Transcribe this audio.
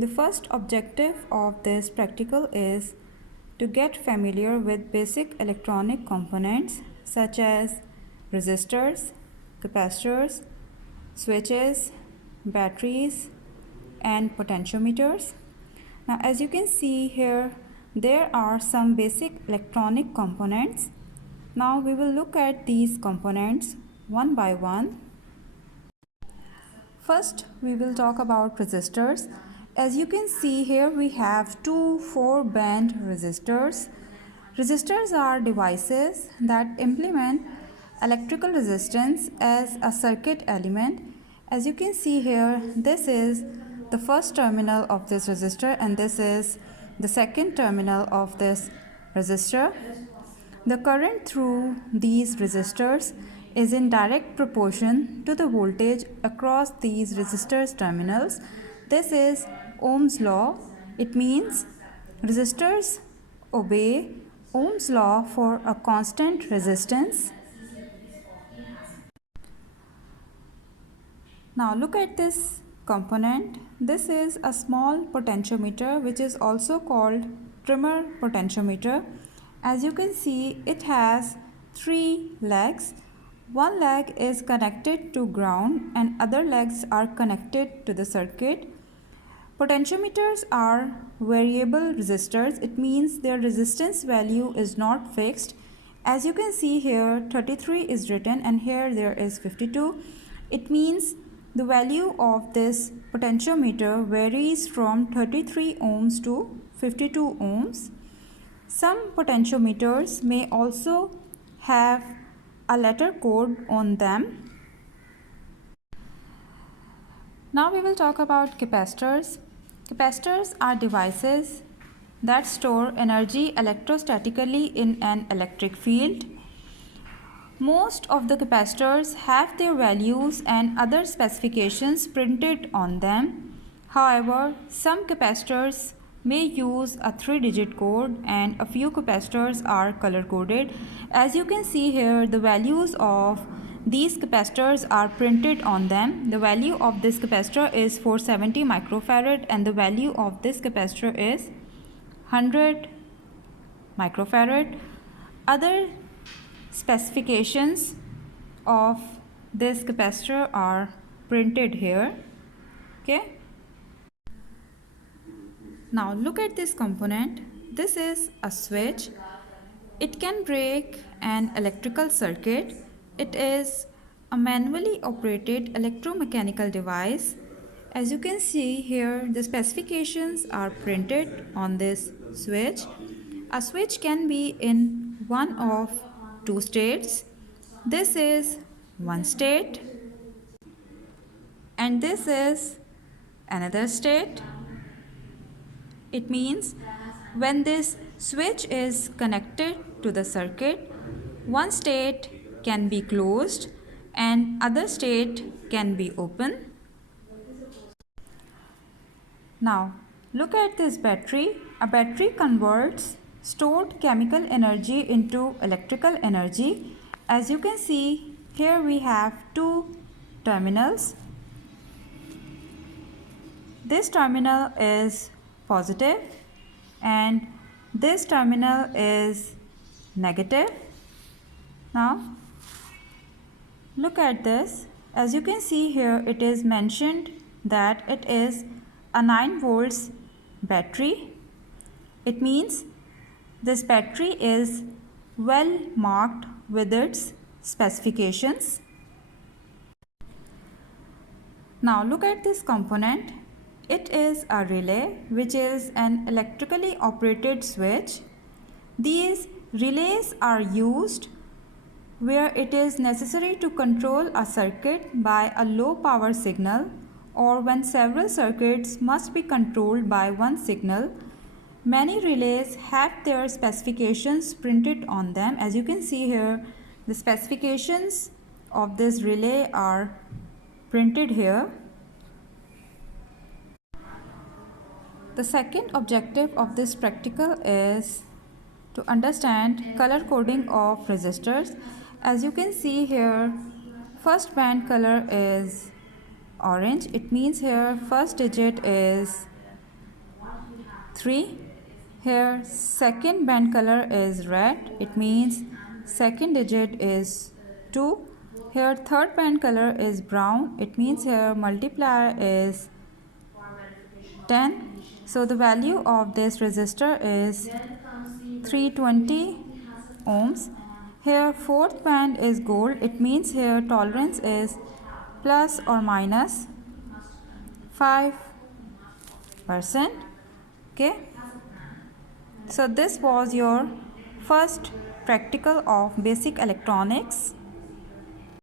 The first objective of this practical is to get familiar with basic electronic components such as resistors, capacitors, switches, batteries, and potentiometers. Now, as you can see here, there are some basic electronic components. Now we will look at these components one by one. First, we will talk about resistors. As you can see here, we have two 4-band resistors. Resistors are devices that implement electrical resistance as a circuit element. As you can see here, this is the first terminal of this resistor and this is the second terminal of this resistor. The current through these resistors is in direct proportion to the voltage across these resistors terminals. This is Ohm's law. It means resistors obey Ohm's law for a constant resistance. Now look at this component. This is a small potentiometer which is also called trimmer potentiometer. As you can see, it has 3 legs. One leg is connected to ground and other legs are connected to the circuit. Potentiometers are variable resistors. It means their resistance value is not fixed. As you can see here, 33 is written and here there is 52. It means the value of this potentiometer varies from 33 ohms to 52 ohms. Some potentiometers may also have a letter code on them. Now we will talk about capacitors. Capacitors are devices that store energy electrostatically in an electric field. Most of the capacitors have their values and other specifications printed on them. However, some capacitors may use a 3-digit code and a few capacitors are color coded. As you can see here, the values of these capacitors are printed on them. The value of this capacitor is 470 microfarad and the value of this capacitor is 100 microfarad. Other specifications of this capacitor are printed here. Okay. Now look at this component. This is a switch. It can break an electrical circuit. It is a manually operated electromechanical device. As you can see here, the specifications are printed on this switch. A switch can be in one of 2 states. This is one state and this is another state. It means when this switch is connected to the circuit, one state can be closed and other state can be open. Now look at this battery. A battery converts stored chemical energy into electrical energy. As you can see, here we have 2 terminals. This terminal is positive and this terminal is negative. Now look at this. As you can see here, it is mentioned that it is a 9 volts battery. It means this battery is well marked with its specifications. Now look at this component. It is a relay which is an electrically operated switch. These relays are used where it is necessary to control a circuit by a low power signal or when several circuits must be controlled by one signal. Many relays have their specifications printed on them. As you can see here, the specifications of this relay are printed here. The second objective of this practical is to understand color coding of resistors. As you can see here, first band color is orange. It means here first digit is 3. Here second band color is red, it means second digit is 2. Here third band color is brown, it means here multiplier is 10. So the value of this resistor is 320 ohms. Here fourth band is gold, it means here tolerance is plus or minus 5%. Okay, so this was your first practical of basic electronics.